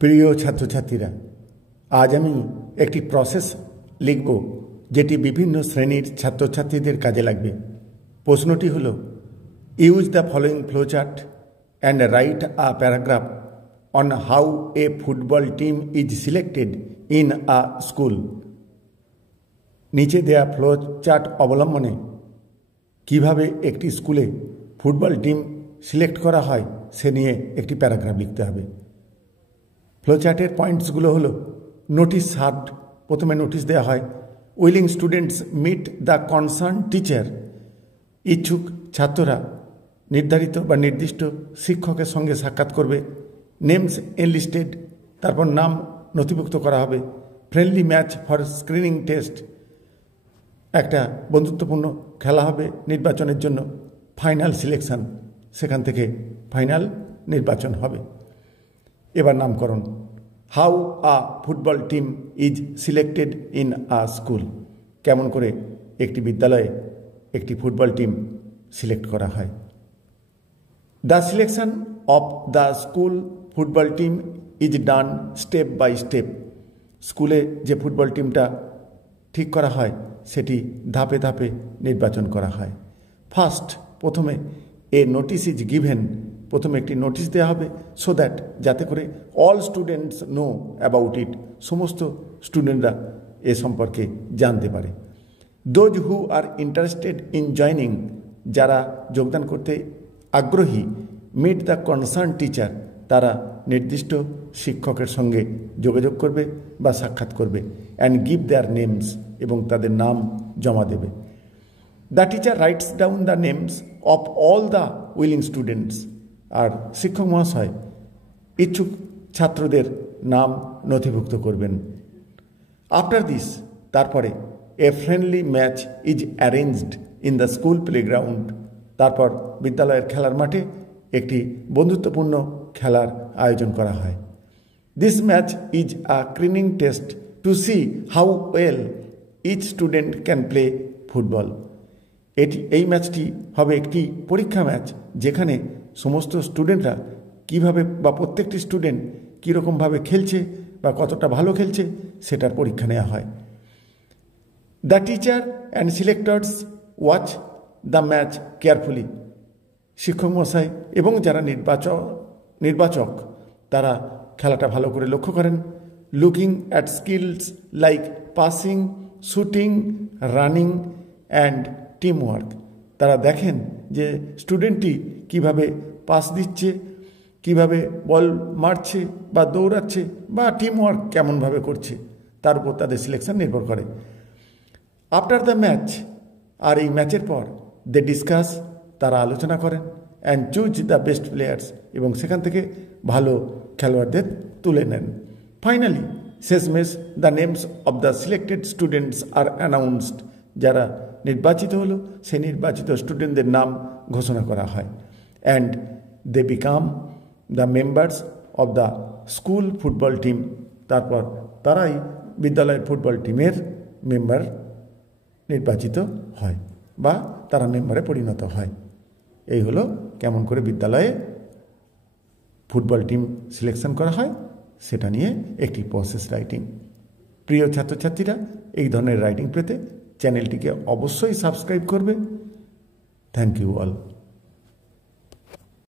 প্রিয় ছাত্রছাত্রীরা, আজ আমি একটি প্রসেস লিখব যেটি বিভিন্ন শ্রেণীর ছাত্রছাত্রীদের কাজে লাগবে। প্রশ্নটি হল, use the following flowchart and write a paragraph on how A football team is selected in a school. নিচে দেয়া ফ্লোচার্ট অবলম্বনে কিভাবে একটি স্কুলে ফুটবল টিম সিলেক্ট করা হয় সে নিয়ে একটি প্যারাগ্রাফ লিখতে হবে। ফ্লোচার্টের পয়েন্টসগুলো হলো, নোটিশ সার্ভড, প্রথমে নোটিশ দেওয়া হয়। Willing students meet the concern teacher, ইচ্ছুক ছাত্ররা নির্ধারিত বা নির্দিষ্ট শিক্ষকের সঙ্গে সাক্ষাৎ করবে। নেমস এনলিস্টেড, তারপর নাম নথিভুক্ত করা হবে। Friendly match for screening test, একটা বন্ধুত্বপূর্ণ খেলা হবে নির্বাচনের জন্য। ফাইনাল সিলেকশন, সেখান থেকে ফাইনাল নির্বাচন হবে। এবার নামকরণ। How a football team is selected in a school, কেমন করে একটি বিদ্যালয়ে একটি ফুটবল টিম সিলেক্ট করা হয়। The selection of the school football team is done step by step, স্কুলে যে ফুটবল টিমটা ঠিক করা হয় সেটি ধাপে ধাপে নির্বাচন করা হয়। ফার্স্ট, প্রথমে এ নোটিস ইজ গিভেন, প্রথমে একটি নোটিশ দেওয়া হবে, সো দ্যাট, যাতে করে all students know about it, সমস্ত স্টুডেন্টরা এ সম্পর্কে জানতে পারে। Those who are interested in joining, যারা যোগদান করতে আগ্রহী, মিট দ্য কনসার্ন টিচার, তারা নির্দিষ্ট শিক্ষকের সঙ্গে যোগাযোগ করবে বা সাক্ষাৎ করবে। অ্যান্ড গিভ দেয়ার নেমস, এবং তাদের নাম জমা দেবে। The teacher writes down the names of all the willing students, আর শিক্ষক মহাশয় ইচ্ছুক ছাত্রদের নাম নথিভুক্ত করবেন। আফটার দিস, তারপরে এ friendly match is arranged in the school playground, তারপর বিদ্যালয়ের খেলার মাঠে একটি বন্ধুত্বপূর্ণ খেলার আয়োজন করা হয়। This match is a screening test to see how well each student can play football, এই ম্যাচটি হবে একটি পরীক্ষা ম্যাচ, যেখানে সমস্ত স্টুডেন্টরা কিভাবে বা প্রত্যেকটি স্টুডেন্ট কীরকমভাবে খেলছে বা কতটা ভালো খেলছে সেটার পরীক্ষা নেওয়া হয়। The teacher and selectors watch the match carefully, শিক্ষক মশাই এবং যারা নির্বাচক তারা খেলাটা ভালো করে লক্ষ্য করেন। Looking at skills like passing, shooting, running and team work, তারা দেখেন যে স্টুডেন্টটি কিভাবে পাস দিচ্ছে, কিভাবে বল মারছে বা দৌড়াচ্ছে, বা টিম ওয়ার্ক কেমনভাবে করছে, তার উপর তাদের সিলেকশন নির্ভর করে। আফটার দ্য ম্যাচ, আর এই ম্যাচের পর, দে ডিসকাস, তারা আলোচনা করেন। And choose the best players, এবং সেখান থেকে ভালো খেলোয়াড়দের তুলে নেন। ফাইনালি, শেষমেশ, the names of the selected students are announced, যারা নির্বাচিত হলো সেই নির্বাচিত স্টুডেন্টদের নাম ঘোষণা করা হয়। And they become the members of the school football team, তারপর তারাই বিদ্যালয়ের ফুটবল টিমের মেম্বার নির্বাচিত হয় বা তারা মেম্বারে পরিণত হয়। এই হলো কেমন করে বিদ্যালয়ে ফুটবল টিম সিলেকশন করা হয় সেটা নিয়ে একটি প্রসেস রাইটিং। প্রিয় ছাত্রছাত্রীরা, এই ধরনের রাইটিং পেতে চ্যানেলটিকে অবশ্যই সাবস্ক্রাইব করবে। Thank you all.